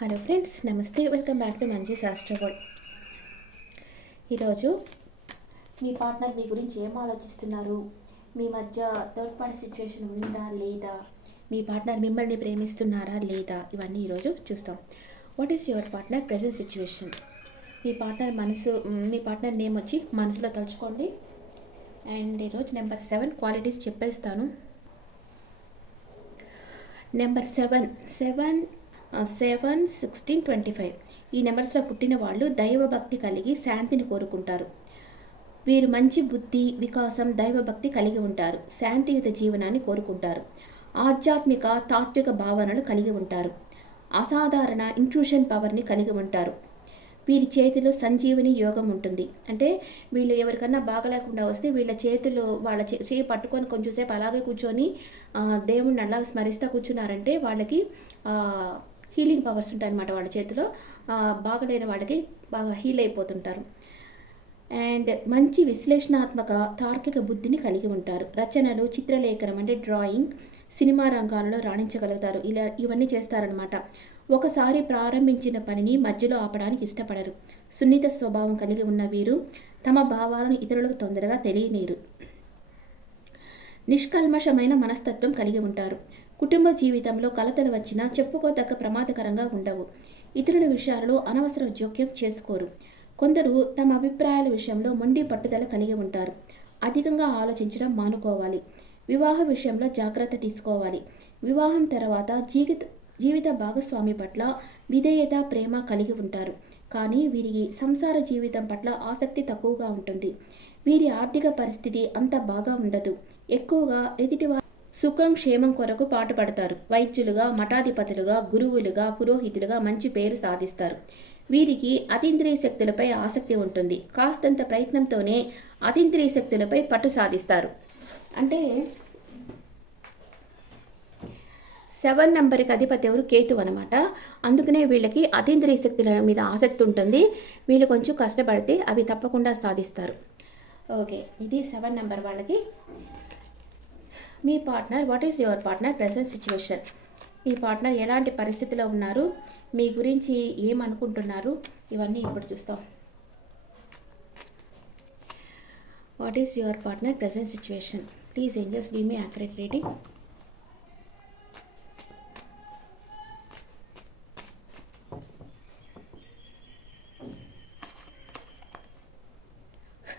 Hello friends నమస్తే. Welcome back to Manju శాస్త్రవర్డ్ ఈరోజు మీ పార్ట్నర్ మీ గురించి ఏం ఆలోచిస్తున్నారు? మీ మధ్య థర్డ్ పార్టీ సిచ్యువేషన్ ఉందా లేదా? మీ పార్ట్నర్ మిమ్మల్ని ప్రేమిస్తున్నారా లేదా? ఇవన్నీ ఈరోజు చూస్తాం. What is your partner present situation me partner మనసు మీ పార్ట్నర్ నేమ్ వచ్చి మనసులో తలుచుకోండి. అండ్ ఈరోజు నెంబర్ సెవెన్ క్వాలిటీస్ చెప్పేస్తాను. Number seven seven seven sixteen twenty five ఈ నెంబర్స్లో పుట్టిన వాళ్ళు దైవభక్తి కలిగి శాంతిని కోరుకుంటారు. వీరు మంచి బుద్ధి వికాసం దైవభక్తి కలిగి ఉంటారు. శాంతియుత జీవనాన్ని కోరుకుంటారు. ఆధ్యాత్మిక తాత్విక భావనలు కలిగి ఉంటారు. అసాధారణ ఇంట్రూషన్ పవర్ని కలిగి ఉంటారు. వీరి చేతిలో సంజీవని యోగం ఉంటుంది. అంటే వీళ్ళు ఎవరికన్నా బాగలేకుండా వస్తే వీళ్ళ చేతిలో వాళ్ళ చే చేయి పట్టుకొని కొంచెంసేపు అలాగే కూర్చొని దేవుణ్ణి అలాగే స్మరిస్తూ కూర్చున్నారంటే వాళ్ళకి హీలింగ్ పవర్స్ ఉంటాయి అన్నమాట వాళ్ళ చేతిలో. బాగలేని వాళ్ళకి బాగా హీల్ అయిపోతుంటారు. అండ్ మంచి విశ్లేషణాత్మక తార్కిక బుద్ధిని కలిగి ఉంటారు. రచనలు చిత్రలేఖనం అంటే డ్రాయింగ్ సినిమా రంగాలలో రాణించగలుగుతారు. ఇలా ఇవన్నీ చేస్తారనమాట ఒకసారి ప్రారంభించిన పనిని మధ్యలో ఆపడానికి ఇష్టపడరు. సున్నిత స్వభావం కలిగి ఉన్న వీరు తమ భావాలను ఇతరులకు తొందరగా తెలియనీరు. నిష్కల్మషమైన మనస్తత్వం కలిగి ఉంటారు. కుటుంబ జీవితంలో కలతలు వచ్చినా చెప్పుకోదగ్గ ప్రమాదకరంగా ఉండవు. ఇతరుల విషయాలలో అనవసర జోక్యం చేసుకోరు. కొందరు తమ అభిప్రాయాల విషయంలో మొండి పట్టుదల కలిగి ఉంటారు. అధికంగా ఆలోచించడం మానుకోవాలి. వివాహ విషయంలో జాగ్రత్త తీసుకోవాలి. వివాహం తర్వాత జీవిత జీవిత భాగస్వామి పట్ల విధేయత ప్రేమ కలిగి ఉంటారు. కానీ వీరికి సంసార జీవితం పట్ల ఆసక్తి తక్కువగా ఉంటుంది. వీరి ఆర్థిక పరిస్థితి అంత బాగా ఉండదు. ఎక్కువగా ఎదుటివారి సుఖం క్షేమం కొరకు పాటుపడతారు. వైద్యులుగా మఠాధిపతులుగా గురువులుగా పురోహితులుగా మంచి పేరు సాధిస్తారు. వీరికి అతీంద్రియ శక్తులపై ఆసక్తి ఉంటుంది. కాస్తంత ప్రయత్నంతోనే అతీంద్రియ శక్తులపై పట్టు సాధిస్తారు. అంటే సెవెన్ నెంబర్కి అధిపతి ఎవరు? కేతు అనమాట అందుకనే వీళ్ళకి అతీంద్రియ శక్తుల మీద ఆసక్తి ఉంటుంది. వీళ్ళు కొంచెం కష్టపడితే అవి తప్పకుండా సాధిస్తారు. ఓకే. ఇది సెవెన్ నెంబర్ వాళ్ళకి. మీ partner what is your partner present situation me partner ఎలాంటి పరిస్థితిలో ఉన్నారు? మీ గురించి ఏమనుకుంటున్నారు? ఇవన్నీ ఇప్పుడు చూస్తాం. What is your partner present situation please angels give me accurate rating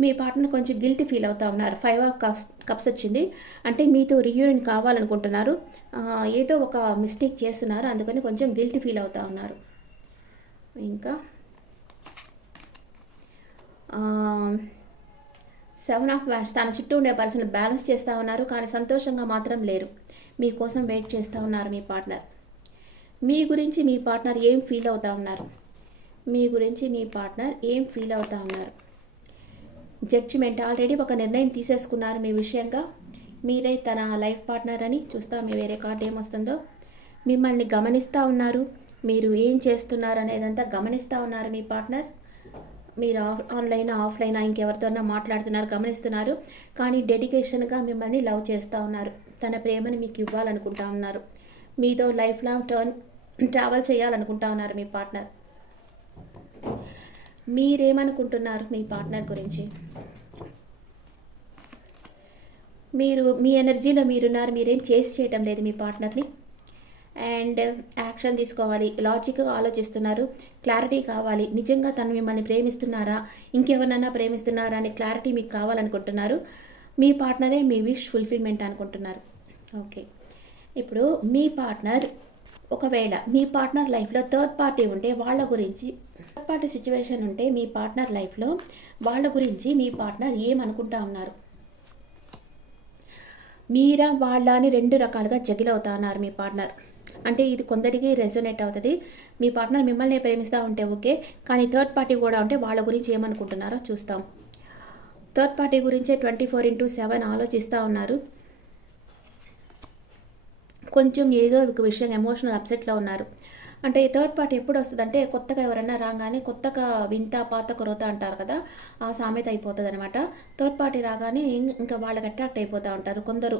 me partner కొంచెం గిల్టీ ఫీల్ అవుతా ఉన్నారు. ఫైవ్ ఆఫ్ కప్స్ కప్స్ వచ్చింది. అంటే మీతో రియూనియన్ కావాలనుకుంటున్నారు. ఏదో ఒక మిస్టేక్ చేస్తున్నారు. అందుకని కొంచెం గిల్టీ ఫీల్ అవుతా ఉన్నారు. ఇంకా? సెవెన్ ఆఫ్ వ్యాట్స్ తన చుట్టూ ఉండే పర్సన్ బ్యాలెన్స్ చేస్తూ ఉన్నారు. కానీ సంతోషంగా మాత్రం లేరు. మీకోసం వెయిట్ చేస్తూ ఉన్నారు మీ పార్ట్నర్ మీ గురించి మీ పార్ట్నర్ ఏం ఫీల్ అవుతా ఉన్నారు? మీ గురించి మీ పార్ట్నర్ ఏం ఫీల్ అవుతా ఉన్నారు? జడ్జిమెంట్ ఆల్రెడీ ఒక నిర్ణయం తీసేసుకున్నారు మీ విషయంగా. మీరే తన లైఫ్ పార్ట్నర్ అని చూస్తా మీ వేరే కార్డు ఏమొస్తుందో. మిమ్మల్ని గమనిస్తూ ఉన్నారు. మీరు ఏం చేస్తున్నారు అనేదంతా గమనిస్తూ ఉన్నారు మీ పార్ట్నర్. మీరు ఆఫ్ ఆన్లైన్ ఆఫ్లైన్ ఇంకెవరితోనో మాట్లాడుతున్నారు గమనిస్తున్నారు. కానీ డెడికేషన్గా మిమ్మల్ని లవ్ చేస్తూ ఉన్నారు. తన ప్రేమని మీకు ఇవ్వాలనుకుంటా ఉన్నారు. మీతో లైఫ్ లాంగ్ టర్న్ ట్రావెల్ చేయాలనుకుంటా ఉన్నారు మీ పార్ట్నర్. మీరేమనుకుంటున్నారు మీ పార్ట్నర్ గురించి? మీరు మీ ఎనర్జీలో మీరున్నారు మీరేం చేసి చేయటం లేదు మీ పార్ట్నర్ని. అండ్ యాక్షన్ తీసుకోవాలి లాజిక్గా ఆలోచిస్తున్నారు క్లారిటీ కావాలి. నిజంగా తను మిమ్మల్ని ప్రేమిస్తున్నారా? ఇంకెవరినన్నా ప్రేమిస్తున్నారా అనే క్లారిటీ మీకు కావాలనుకుంటున్నారు. మీ పార్ట్నరే మీ విష్ ఫుల్ఫిల్మెంట్ అనుకుంటున్నారు. ఓకే. ఇప్పుడు మీ పార్ట్నర్ ఒకవేళ మీ పార్ట్నర్ లైఫ్లో థర్డ్ పార్టీ ఉంటే వాళ్ళ గురించి థర్డ్ పార్టీ సిచ్యువేషన్ ఉంటే మీ పార్ట్నర్ లైఫ్లో వాళ్ళ గురించి మీ పార్ట్నర్ ఏమనుకుంటా ఉన్నారు? మీరా వాళ్ళ అని రెండు రకాలుగా జగిల్ అవుతా ఉన్నారు మీ పార్ట్నర్ అంటే ఇది కొందరికి రెజొనేట్ అవుతుంది. మీ పార్ట్నర్ మిమ్మల్ని ప్రేమిస్తూ ఉంటే ఓకే కానీ థర్డ్ పార్టీ కూడా ఉంటే వాళ్ళ గురించి ఏమనుకుంటున్నారో చూస్తాం. థర్డ్ పార్టీ గురించే ట్వంటీ ఫోర్ ఇంటూ సెవెన్ ఆలోచిస్తూ ఉన్నారు. కొంచెం ఏదో ఒక విషయం ఎమోషనల్ అప్సెట్లో ఉన్నారు. అంటే థర్డ్ పార్టీ ఎప్పుడు వస్తుంది అంటే కొత్తగా ఎవరైనా రాగానే కొత్తగా వింత పాత కొరత అంటారు కదా ఆ సామెత అయిపోతుంది అనమాట థర్డ్ పార్టీ రాగానే ఇంకా వాళ్ళకి అట్రాక్ట్ అయిపోతూ ఉంటారు కొందరు.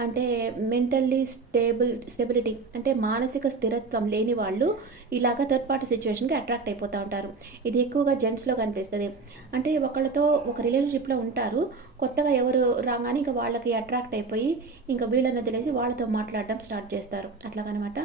అంటే మెంటల్లీ స్టేబుల్ స్టెబిలిటీ అంటే మానసిక స్థిరత్వం లేని వాళ్ళు ఇలాగ థర్డ్ పార్టీ సిచ్యువేషన్కి అట్రాక్ట్ అయిపోతూ ఉంటారు. ఇది ఎక్కువగా జెంట్స్లో కనిపిస్తుంది. అంటే ఒకళ్ళతో ఒక రిలేషన్షిప్లో ఉంటారు. కొత్తగా ఎవరు రాగానే ఇంకా వాళ్ళకి అట్రాక్ట్ అయిపోయి ఇంకా వీళ్ళని వదిలేసి వాళ్ళతో మాట్లాడడం స్టార్ట్ చేస్తారు. అట్లాగనమాట.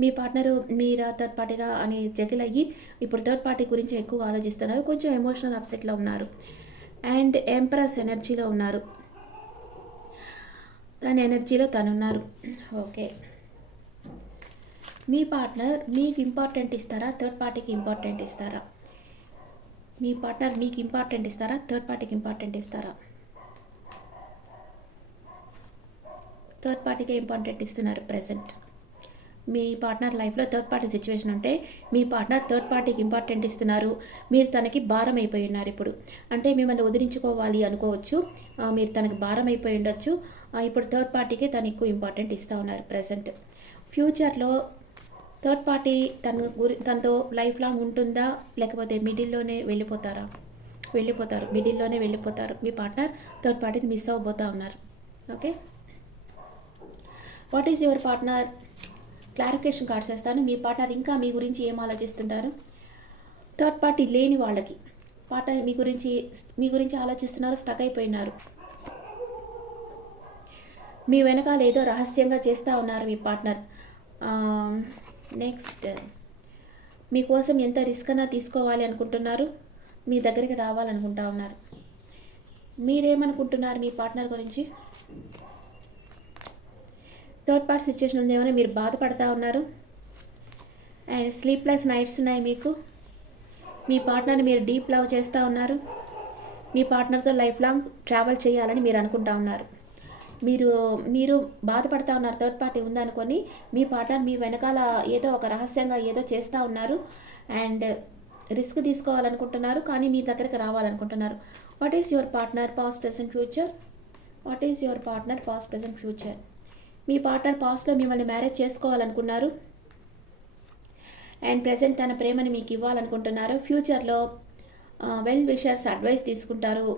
మీ పార్ట్నరు మీరా థర్డ్ పార్టీరా అని జగిల్ అయ్యి ఇప్పుడు థర్డ్ పార్టీ గురించి ఎక్కువ ఆలోచిస్తున్నారు. కొంచెం ఎమోషనల్ అప్సెట్లో ఉన్నారు. అండ్ ఎంప్రెస్ ఎనర్జీలో ఉన్నారు. తన ఎనర్జీలో తనున్నారు. ఓకే. మీ పార్ట్నర్ మీకు ఇంపార్టెంట్ ఇస్తారా? థర్డ్ పార్టీకి ఇంపార్టెంట్ ఇస్తారా? మీ పార్ట్నర్ మీకు ఇంపార్టెంట్ ఇస్తారా? థర్డ్ పార్టీకి ఇంపార్టెంట్ ఇస్తారా? థర్డ్ పార్టీకి ఇంపార్టెంట్ ఇస్తున్నారు ప్రెసెంట్ మీ పార్ట్నర్ లైఫ్లో థర్డ్ పార్టీ సిచ్యువేషన్ అంటే మీ పార్ట్నర్ థర్డ్ పార్టీకి ఇంపార్టెంట్ ఇస్తున్నారు. మీరు తనకి భారం అయిపోయి ఉన్నారు ఇప్పుడు. అంటే మిమ్మల్ని వదిలించుకోవాలి అనుకోవచ్చు. మీరు తనకి భారం అయిపోయి ఉండొచ్చు. ఇప్పుడు థర్డ్ పార్టీకి తను ఎక్కువ ఇంపార్టెంట్ ఇస్తూ ఉన్నారు ప్రజెంట్ ఫ్యూచర్లో థర్డ్ పార్టీ తను గురి తనతో లైఫ్ లాంగ్ ఉంటుందా? లేకపోతే మిడిల్లోనే వెళ్ళిపోతారా? వెళ్ళిపోతారు. మిడిల్లోనే వెళ్ళిపోతారు. మీ పార్ట్నర్ థర్డ్ పార్టీని మిస్ అవ్వబోతూ ఉన్నారు. Okay what is your partner clarification cards వేస్తాను. మీ పార్ట్నర్ ఇంకా మీ గురించి ఏం ఆలోచిస్తుంటారు? థర్డ్ పార్టీ లేని వాళ్ళకి. పార్ట్నర్ మీ గురించి మీ గురించి ఆలోచిస్తున్నారు స్టక్ అయిపోయినారు. మీ వెనకాల ఏదో రహస్యంగా చేస్తూ ఉన్నారు మీ పార్ట్నర్ నెక్స్ట్ మీకోసం ఎంత రిస్క్ అయినా తీసుకోవాలి అనుకుంటున్నారు. మీ దగ్గరికి రావాలనుకుంటా ఉన్నారు. మీరేమనుకుంటున్నారు మీ పార్ట్నర్ గురించి? థర్డ్ పార్టీ సిచ్యువేషన్ ఉంది మీరు బాధపడతా ఉన్నారు? అండ్ స్లీప్లెస్ నైట్స్ ఉన్నాయి మీకు. మీ పార్ట్నర్ని మీరు డీప్ లవ్ చేస్తూ ఉన్నారు. మీ పార్ట్నర్తో లైఫ్ లాంగ్ ట్రావెల్ చేయాలని మీరు అనుకుంటా ఉన్నారు. మీరు మీరు బాధపడతా ఉన్నారు. థర్డ్ పార్టీ ఉందనుకొని మీ పార్ట్నర్ మీ వెనకాల ఏదో ఒక రహస్యంగా ఏదో చేస్తూ ఉన్నారు. అండ్ రిస్క్ తీసుకోవాలనుకుంటున్నారు కానీ మీ దగ్గరికి రావాలనుకుంటున్నారు. What is your partner past present future what is your partner past present future me partner పాస్ట్లో మిమ్మల్ని మ్యారేజ్ చేసుకోవాలనుకున్నారు. అండ్ ప్రజెంట్ తన ప్రేమని మీకు ఇవ్వాలనుకుంటున్నారు. ఫ్యూచర్లో వెల్ విషర్స్ అడ్వైస్ తీసుకుంటారు.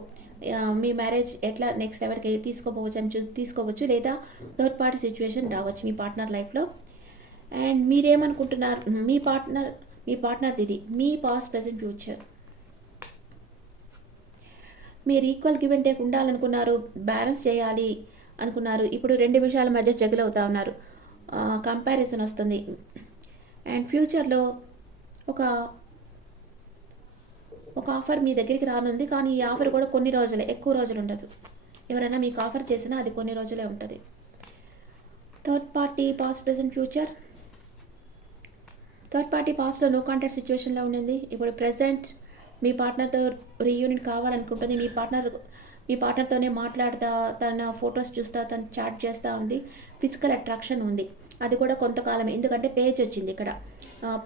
మీ మ్యారేజ్ ఎట్లా నెక్స్ట్ ఎవరికి తీసుకోపోవచ్చు అని చూ తీసుకోవచ్చు లేదా థర్డ్ పార్టీ సిచ్యువేషన్ రావచ్చు మీ పార్ట్నర్ లైఫ్లో. అండ్ మీరేమనుకుంటున్నారు మీ పార్ట్నర్ మీ పార్ట్నర్ ఇది మీ పాస్ట్ ప్రజెంట్ ఫ్యూచర్. మీరు ఈక్వల్ గివ్ అండ్ టేక్ ఉండాలనుకున్నారు బ్యాలెన్స్ చేయాలి. అనుకున్నారు. ఇప్పుడు రెండు విషయాల మధ్య జగులు అవుతా ఉన్నారు కంపారిజన్ వస్తుంది. అండ్ ఫ్యూచర్లో ఒక ఒక ఆఫర్ మీ దగ్గరికి రానుంది. కానీ ఈ ఆఫర్ కూడా కొన్ని రోజులే ఎక్కువ రోజులు ఉండదు. ఎవరైనా మీకు ఆఫర్ చేసినా అది కొన్ని రోజులే ఉంటుంది. Third party past present future third party పాస్ట్లో నో కాంటాక్ట్ సిచ్యువేషన్లో ఉండింది. ఇప్పుడు ప్రజెంట్ మీ పార్ట్నర్తో రీయూనిట్ కావాలనుకుంటుంది. మీ పార్ట్నర్ మీ పార్ట్నర్తోనే మాట్లాడతా తన ఫొటోస్ చూస్తా తను చాట్ చేస్తూ ఉంది. ఫిజికల్ అట్రాక్షన్ ఉంది. అది కూడా కొంతకాలమే. ఎందుకంటే పేజ్ వచ్చింది ఇక్కడ.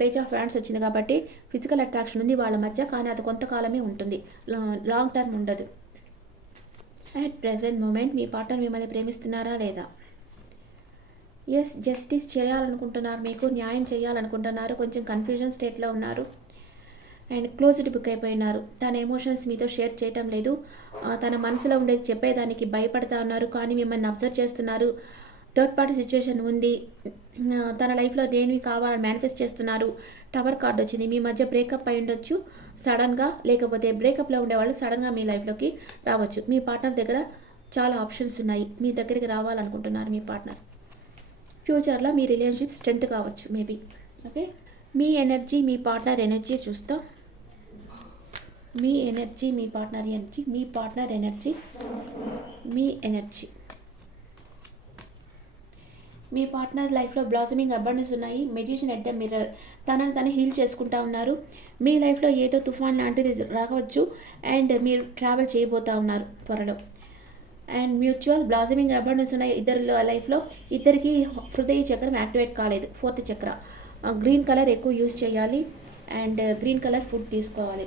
పేజ్ ఆఫ్ ఫ్రాండ్స్ వచ్చింది కాబట్టి ఫిజికల్ అట్రాక్షన్ ఉంది వాళ్ళ మధ్య కానీ అది కొంతకాలమే ఉంటుంది. లాంగ్ టర్మ్ ఉండదు. అట్ ప్రెసెంట్ మూమెంట్ మీ పార్ట్నర్ మిమ్మల్ని ప్రేమిస్తున్నారా లేదా? ఎస్ జస్టిస్ చేయాలనుకుంటున్నారు మీకు న్యాయం చేయాలనుకుంటున్నారు కొంచెం కన్ఫ్యూజన్ స్టేట్లో ఉన్నారు. అండ్ క్లోజ్డ్ బుక్ అయిపోయినారు. తన ఎమోషన్స్ మీతో షేర్ చేయటం లేదు. తన మనసులో ఉండేది చెప్పేదానికి భయపడతా ఉన్నారు. కానీ మిమ్మల్ని అబ్జర్వ్ చేస్తున్నారు. థర్డ్ పార్టీ సిచ్యువేషన్ ఉంది. తన లైఫ్లో దేనివి కావాలని మేనిఫెస్ట్ చేస్తున్నారు. టవర్ కార్డ్ వచ్చింది. మీ మధ్య బ్రేకప్ అయి ఉండొచ్చు సడన్గా లేకపోతే బ్రేకప్లో ఉండేవాళ్ళు సడన్గా మీ లైఫ్లోకి రావచ్చు. మీ పార్ట్నర్ దగ్గర చాలా ఆప్షన్స్ ఉన్నాయి. మీ దగ్గరికి రావాలనుకుంటున్నారు మీ పార్ట్నర్ ఫ్యూచర్లో మీ రిలేషన్షిప్ స్ట్రెంత్ కావచ్చు మేబీ ఓకే మీ ఎనర్జీ మీ పార్ట్నర్ ఎనర్జీ చూస్తాం. మీ ఎనర్జీ మీ పార్ట్నర్ ఎనర్జీ మీ పార్ట్నర్ ఎనర్జీ మీ ఎనర్జీ. మీ పార్ట్నర్ లైఫ్లో బ్లాజమింగ్ అబండెన్స్ ఉన్నాయి. Magician at the mirror. తనని తను హీల్ చేసుకుంటా ఉన్నారు. మీ లైఫ్లో ఏదో తుఫాన్ లాంటిది రావచ్చు అండ్ మీరు ట్రావెల్ చేయబోతా ఉన్నారు త్వరలో. అండ్ మ్యూచువల్ బ్లాజమింగ్ అబండెన్స్ ఉన్నాయి. ఇద్దరు లైఫ్లో ఇద్దరికి హృదయ చక్రం యాక్టివేట్ కాలేదు. ఫోర్త్ చక్ర. గ్రీన్ కలర్ ఎక్కువ యూస్ చేయాలి అండ్ గ్రీన్ కలర్ ఫుడ్ తీసుకోవాలి.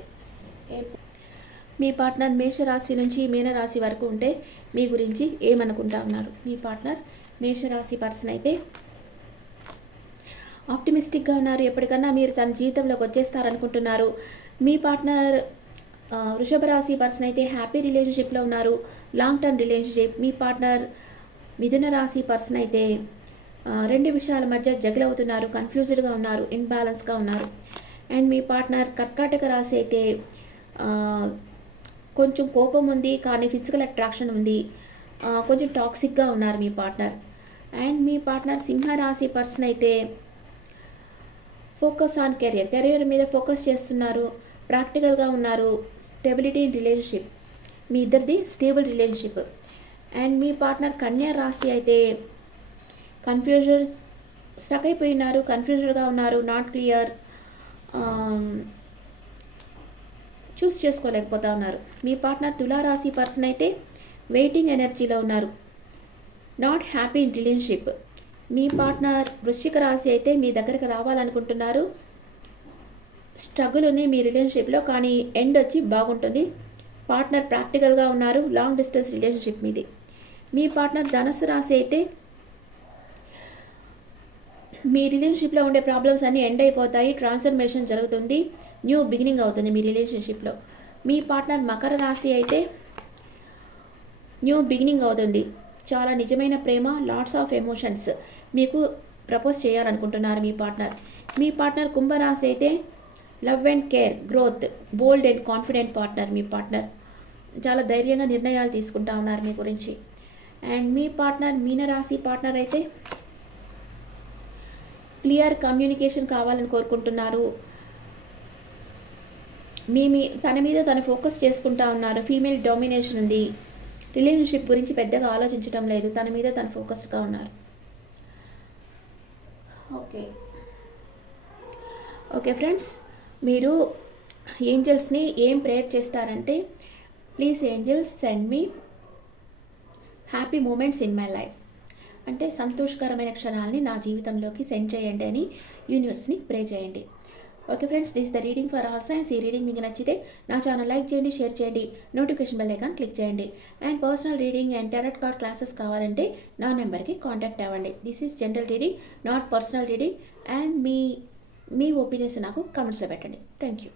మీ పార్ట్నర్ మేషరాశి నుంచి మీనరాశి వరకు ఉంటే మీ గురించి ఏమనుకుంటా ఉన్నారు? మీ పార్ట్నర్ మేషరాశి పర్సన్ అయితే ఆప్టిమిస్టిక్గా ఉన్నారు. ఎప్పటికన్నా మీరు తన జీవితంలోకి వచ్చేస్తారనుకుంటున్నారు. మీ పార్ట్నర్ వృషభ రాశి పర్సన్ అయితే హ్యాపీ రిలేషన్షిప్లో ఉన్నారు. Long term relationship. మీ పార్ట్నర్ మిథున రాశి పర్సన్ అయితే రెండు విషయాల మధ్య జగల్ అవుతున్నారు. కన్ఫ్యూజ్డ్గా ఉన్నారు. ఇన్బ్యాలెన్స్గా ఉన్నారు. అండ్ మీ పార్ట్నర్ కర్కాటక రాశి అయితే కొంచెం కోపం ఉంది కానీ ఫిజికల్ అట్రాక్షన్ ఉంది. కొంచెం టాక్సిక్గా ఉన్నారు మీ పార్ట్నర్ అండ్ మీ పార్ట్నర్ సింహ రాశి పర్సన్ అయితే ఫోకస్ ఆన్ కెరియర్ కెరియర్ మీద ఫోకస్ చేస్తున్నారు ప్రాక్టికల్గా ఉన్నారు స్టెబిలిటీ ఇన్ రిలేషన్షిప్ మీ ఇద్దరిది స్టేబుల్ రిలేషన్షిప్ అండ్ మీ పార్ట్నర్ కన్యా రాశి అయితే కన్ఫ్యూజర్ స్టక్ అయిపోయినారు కన్ఫ్యూజన్గా ఉన్నారు నాట్ క్లియర్ చూస్ చేసుకోలేకపోతా ఉన్నారు మీ పార్ట్నర్ తులారాశి పర్సన్ అయితే వెయిటింగ్ ఎనర్జీలో ఉన్నారు. Not happy in relationship. Me partner వృశ్చిక రాశి అయితే మీ దగ్గరికి రావాలనుకుంటున్నారు. స్ట్రగుల్ ఉంది మీ రిలేషన్షిప్లో కానీ ఎండ్ వచ్చి బాగుంటుంది. పార్ట్నర్ ప్రాక్టికల్గా ఉన్నారు లాంగ్ డిస్టెన్స్ రిలేషన్షిప్ మీది. మీ పార్ట్నర్ ధనస్సు రాశి అయితే మీ రిలేషన్షిప్లో ఉండే ప్రాబ్లమ్స్ అన్నీ ఎండ్ అయిపోతాయి ట్రాన్స్ఫర్మేషన్ జరుగుతుంది. న్యూ బిగినింగ్ అవుతుంది మీ రిలేషన్షిప్లో. మీ పార్ట్నర్ మకర రాశి అయితే న్యూ బిగినింగ్ అవుతుంది. చాలా నిజమైన ప్రేమ లాట్స్ ఆఫ్ ఎమోషన్స్ మీకు ప్రపోజ్ చేయాలనుకుంటున్నారు మీ పార్ట్నర్. మీ పార్ట్నర్ కుంభరాశి అయితే love and care growth bold and confident partner me partner. చాలా ధైర్యంగా నిర్ణయాలు తీసుకుంటా ఉన్నారు మీ గురించి. అండ్ మీ పార్ట్నర్ మీనరాశి పార్ట్నర్ అయితే క్లియర్ కమ్యూనికేషన్ కావాలని కోరుకుంటున్నారు. మీ మీ తన మీద తను ఫోకస్ చేసుకుంటా ఉన్నారు. ఫీమేల్ డామినేషన్ ఉంది. రిలేషన్షిప్ గురించి పెద్దగా ఆలోచించడం లేదు. తన మీద తను ఫోకస్గా ఉన్నారు. ఓకే. ఓకే ఫ్రెండ్స్ మీరు ఏంజల్స్ని ఏం ప్రేయర్ చేస్తారంటే please angels send me happy moments in my life. అంటే సంతోషకరమైన క్షణాలని నా జీవితంలోకి సెండ్ చేయండి అని యూనివర్స్ని ప్రే చేయండి. Okay friends this the reading for all signs ఈ రీడింగ్ మీకు నచ్చితే నా ఛానల్ లైక్ చేయండి షేర్ చేయండి నోటిఫికేషన్ బెల్ ఐకాన్ క్లిక్ చేయండి. And personal reading and tarot card classes కావాలంటే నా నెంబర్కి కాంటాక్ట్ అవ్వండి. This is general reading not personal reading and మీ మీ ఒపీనియన్స్ నాకు కమెంట్స్లో పెట్టండి. Thank you